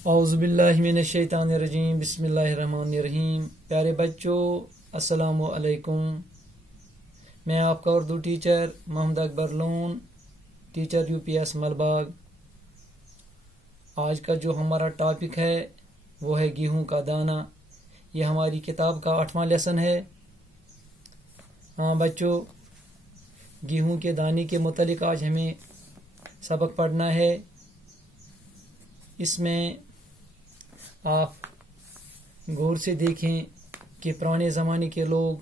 औज़ुबिल्लाहिमिनश्शैतानिर्रजीम बिस्मिल्लाहिर्रहमानिर्रहीम। प्यारे बच्चों, अस्सलामु अलैकुम। मैं आपका Urdu teacher Mohammad Akbar Lone, teacher UPS Malbagh. आज का जो हमारा टॉपिक है वो है गेहूं का दाना। ये हमारी किताब का 8वां लेसन है। हाँ बच्चों, गेहूं के दाने के मुतालिक आज हमें सबक पढ़ना है। इसमें आप गौर से देखें कि पुराने ज़माने के लोग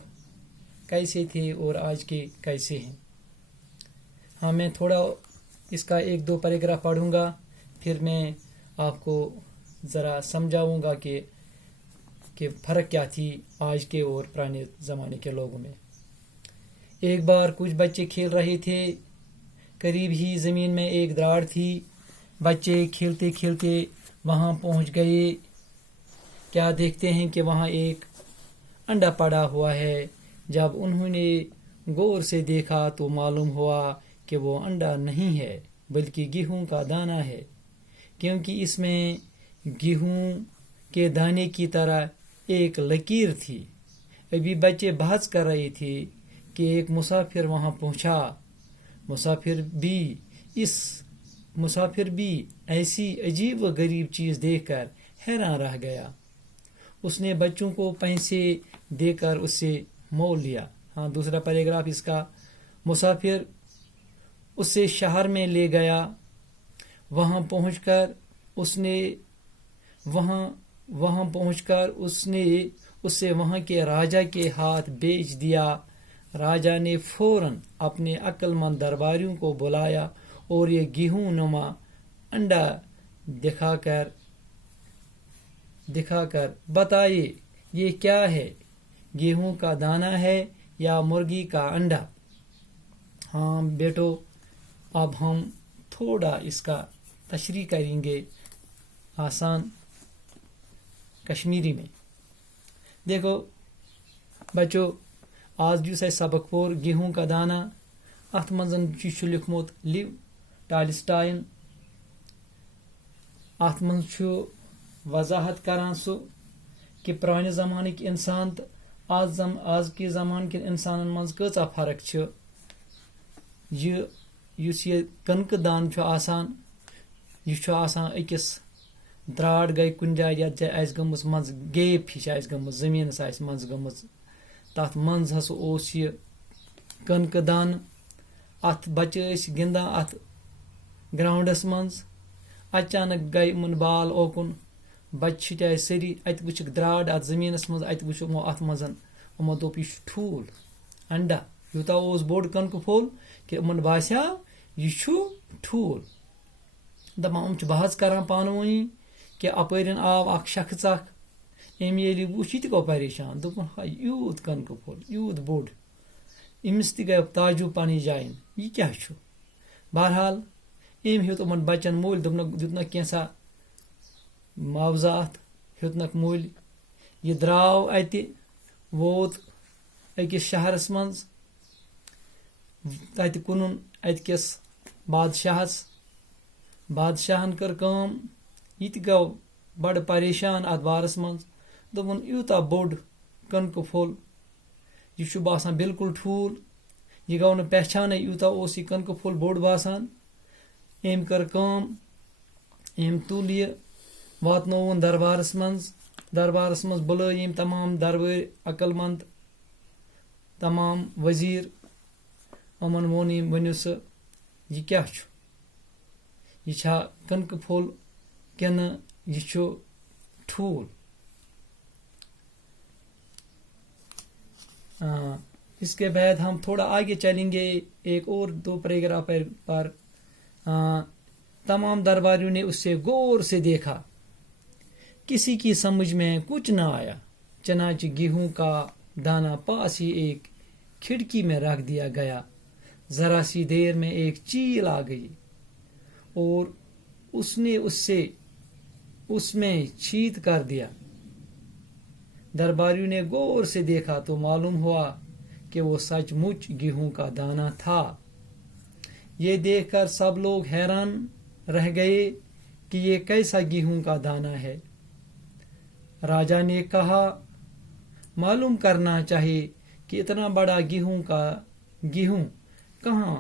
कैसे थे और आज के कैसे हैं। हाँ, मैं थोड़ा इसका 1-2 पैराग्राफ पढ़ूंगा, फिर मैं आपको ज़रा समझाऊंगा कि फ़र्क क्या थी आज के और पुराने ज़माने के लोगों में। एक बार कुछ बच्चे खेल रहे थे। करीब ही ज़मीन में एक दरार थी। बच्चे खेलते खेलते वहाँ पहुँच गए। क्या देखते हैं कि वहाँ एक अंडा पड़ा हुआ है। जब उन्होंने गौर से देखा तो मालूम हुआ कि वो अंडा नहीं है बल्कि गेहूं का दाना है, क्योंकि इसमें गेहूं के दाने की तरह एक लकीर थी। अभी बच्चे बहस कर रहे थे कि एक मुसाफिर वहाँ पहुँचा। मुसाफिर भी ऐसी अजीब व गरीब चीज़ देखकर हैरान रह गया। उसने बच्चों को पैसे देकर उससे मोल लिया। हाँ, दूसरा पैराग्राफ इसका। मुसाफिर उससे शहर में ले गया। वहाँ पहुंचकर उसने उसे वहाँ के राजा के हाथ बेच दिया। राजा ने फौरन अपने अक्लमंद दरबारियों को बुलाया और ये गेहूं नुमा अंडा दिखाकर बताइए ये क्या है, गेहूं का दाना है या मुर्गी का अंडा। हाँ बेटो, अब हम थोड़ा इसका तशरीह करेंगे आसान कश्मीरी में। देखो बच्चों, आज जो सबक पोर गेहूं का दाना अथ मजन लिखमुत लिव टॉलस्टॉयन। अथ मन वजाहत करान सो कि पुराने ज़माने के इंसान तो आज के ज़माने के इंसानन मज कचा फर्क छ। ये कनक दान आसान, यह आसान अकिस द्राड़ गई कुन जाए यथ जाए आस गमस मज गेप हिश आस गमस जमीनस आस मज गमस, तथ मंज हस ओस यह कनक दान। अथ बच्चे गिंदान अथ ग्राउंडस मज। अचानक गई मन बाल ओकुन। बच्चे छुटे सरी अत वुक द्राड़ अत जमीनस मज। अत वो अत मजन यमो दोप यह ठूल अंडा। यूता ओस बोड़ कनक फूल कि यमन बास्याव यह ठूल। दपान बहस करान पान वनी कि अपरिन आव अख शख्स अख। अम ये वुच यह गो परेशान, दोपन हाय यूत कनक फूल यूत बोड़। अमिस तह गई ताजुब पन जायन यह क्या छु। बहरहाल अम हेत यमन बच्चन मोल दुतनक कैसा मुआवजा हेतनक मोल। यह द्राव अत वोत अकिस शहरस मज। तत कुनुन अतकिस बादशाहन कर काम। यह गो बड़ परेशान अत बारस मज। दोपन यूता बोड़ कनक फुल यह बासान बिल्कुल ठूल। यह गो न पहचान यूता ओस यह कनक फुल बोड़ बासान। अम कर काम, अम तुल यह वातनोन दरबारस मज बुलाई तमाम दरबार अकलमंद तमाम वजीर। अमन वोन वनु स यह क्या छु, यह कनक फुल किन यह ठूल। इसके बाद हम थोड़ा आगे चलेंगे 1 और 2 पैराग्राफ पर। तमाम दरबारियों ने उससे गौर से देखा। किसी की समझ में कुछ न आया, चनाच गेहूं का दाना पास ही एक खिड़की में रख दिया गया। जरा सी देर में एक चील आ गई और उसने उसमें छीत कर दिया। दरबारियों ने गौर से देखा तो मालूम हुआ कि वो सचमुच गेहूं का दाना था। ये देखकर सब लोग हैरान रह गए कि ये कैसा गेहूं का दाना है। राजा ने कहा, मालूम करना चाहिए कि इतना बड़ा गेहूं कहाँ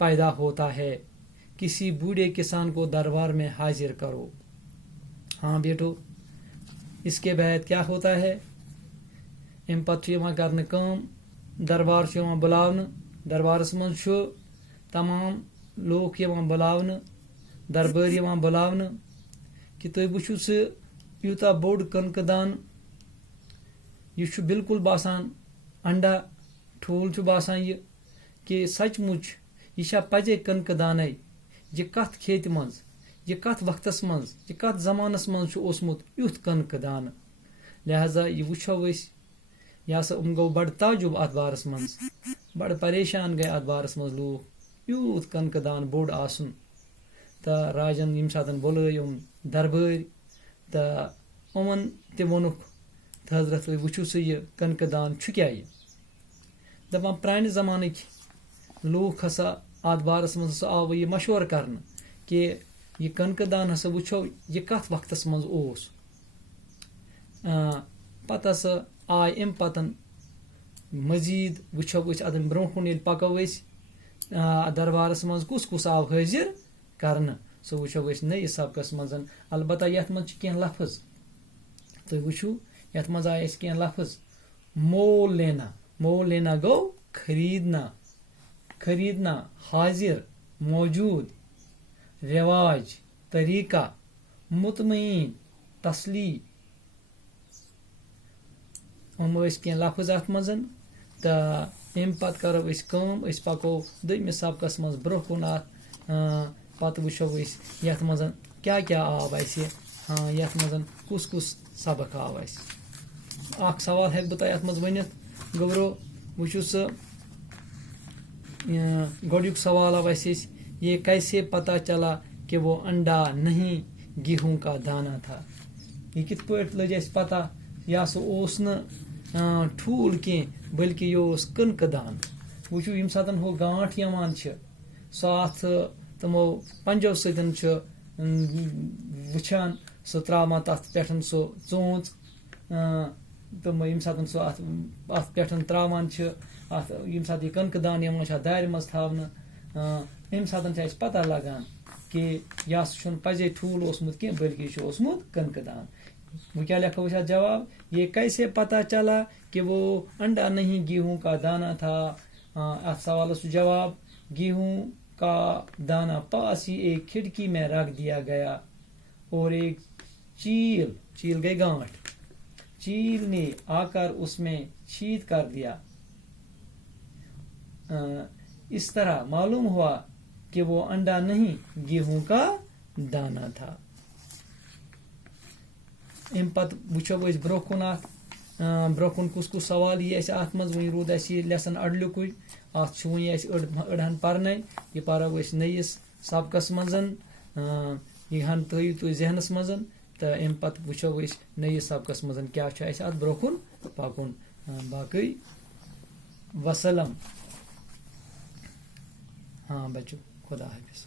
पैदा होता है। किसी बूढ़े किसान को दरबार में हाजिर करो। हाँ बेटो, इसके बाद क्या होता है, अम पत्त करने काम, दरबार बुलावन, दरबारस मं तमाम लोग बुलावन, दरबार बुलावन कि तुम वुचु यूता बोड़ कनक दान, यह बिल्कुल बासान अंडा ठूल बासान यह कि सचमुच यह पजे कनक दान, यह कत खेत मं, यह कत वक्तस मं, यह कत जमानस मं ओसमुत युथ कनक दान। लिहाजा यह वुचो यह गो बड़ ताजुब अत बारस मं, बड़ परेशान गए अत बारस मं लूख, यूथ कनक दान बोड़ आसन। तो राजन यम सात बुल दरबार तो उमन तुक हजरत वुचु यह कनक दान क्या यह दपान प्रान जमानक लूख हसा अत बारस मं आव यह मशवर कर कि यह कनक दान हसा वुचो यह कत वक्तस मं ओस। पत हसा आय अम पतन मजीद वुचो अदन ब्रो कुन पको दरबारस मं कुस कुस आव हाजिर करना, सो वुचो नयिस सबकस मं। अलबत्ता यथ मं कह लफ्ज तुम वुचु यथ मं आय कह लफ्ज मोल लेना। मोल लेना गो खरीदना, खरीदना, हाजिर, मौजूद, रिवाज, तरीका, मुतमईन, तसली, हम कह लफ्ज अत मं। तो अम पत करो कम, पको दमिस सबकस मं ब्रो कुन पत वुचो यथ मं क्या क्या आव असे। हाँ, यथ मं कुस कुस सबक आव अस। अख सवाल हेक बह तथ मं वनित गोबरो वुचु गोडुक सवाल आव अस, ये कैसे पता चला कि वो अंडा नहीं गेहूं का दाना था। ये कित पट लज अस पता, यह ओस न ठूल कह बल्कि यह कनक दान। वुचु यम सात हो गांठ यवान सो अथ तमो पंजो सतन वुचान सो त्रावान तथ पे सो चोंच, तम यम सात सो अथ पे त्रावान अथ यम सात यह कनक दान यवान दार मज थावन, अम सात पता लगान कि यह पजे ठूल ओसमुत कह बल्कि यह ओसमुत कनक दान। वो क्या लिखा हुआ जवाब, ये कैसे पता चला कि वो अंडा नहीं गेहूं का दाना था। अथ सवाल जवाब, गेहूं का दाना पास ही एक खिड़की में रख दिया गया और एक चील गई गांठ, चील ने आकर उसमें छीद कर दिया। इस तरह मालूम हुआ कि वो अंडा नहीं गेहूं का दाना था। अम पत वुचो ब्रो कुन कुस कुस सवाल ये अत मं वो रूद यह लेसन अड़लुक अत वो अड़हन पर्न यह पो नयिस सबकस मं, यह थो तुम जहनस मं। तो अम पत वुचो नयिस सबकस मं क्या अत ब्रो कुन पकुन। बाकी वसलम। हाँ बच्चों, खुदा हाफिज।